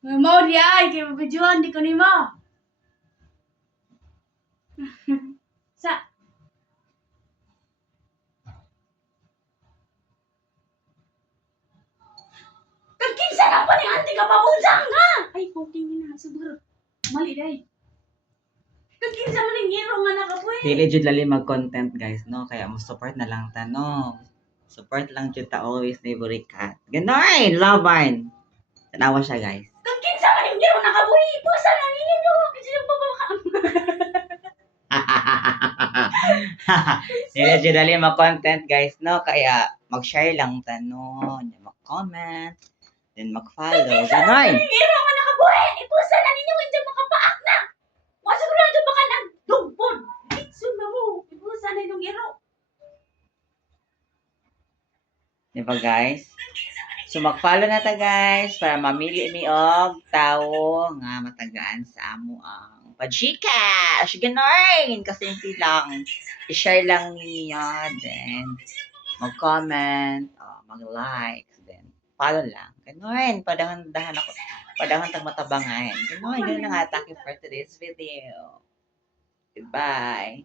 Mau dia ay kay videoan di ko nimo. Sa Kinsa na pa ni anti ka pabusang ha? Ay, puking na siguro. Mali day. Kinsa man ning hero nga nakapuy. Dili jud lali mag-content guys, no? Kaya mo support na lang ta, no? Support lang jud ta always neighborhood cat. Ganoy, love mine. Tanawa siya guys. Kinsa man ning hero nakapuy. Pusa na ni hero. Kinsa nang babaka. Dili jud dali mag-content guys, no? Kaya mag-share lang ta, no? Mag-comment, then mag-follow. Ganoy. Hero nga nakapuy. Ipusa na ninyo hindi makapaak na. Wa siguro na baka nagdugbod. Itsun na mo. Ipusa na yung hero. Diba guys? So mag-follow na ta guys para mamili mi og tawo nga matagaan sa amo ang Pagcash. Ganoy! Kasimple lang. I-share lang niyo, then mag-comment, mag-like, then follow lang. Ganoy, padahan ako. Padahan tag matabangan. Ganoy, ganun ang atake for today's video. Goodbye.